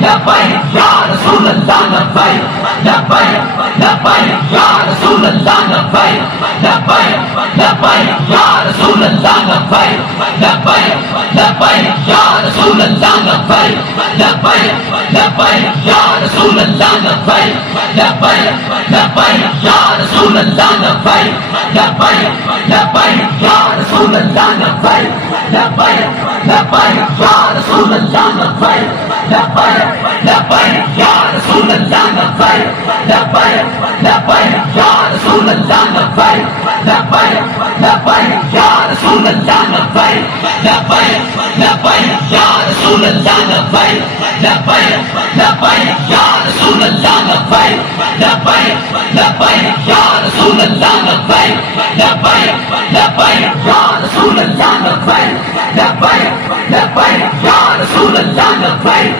لبيك يا رسول الله لبيك لبيك لبيك يا رسول الله لبيك لبيك لبيك يا رسول الله لبيك لبيك لبيك يا رسول الله لبيك لبيك لبيك يا رسول الله لبيك لبيك لبيك يا رسول الله لبيك لبيك لبيك يا رسول الله لبيك لبيك لبيك يا رسول الله لبيك لبيك لبيك يا رسول الله لبيك لبيك لبيك يا رسول الله لبيك لبيك لبيك يا رسول الله لبيك لبيك لبيك يا رسول الله لبيك لبيك لبيك يا رسول الله لبيك لبيك لبيك يا رسول الله لبيك لبيك لبيك يا رسول الله لبيك لبيك لبيك يا رسول الله لبيك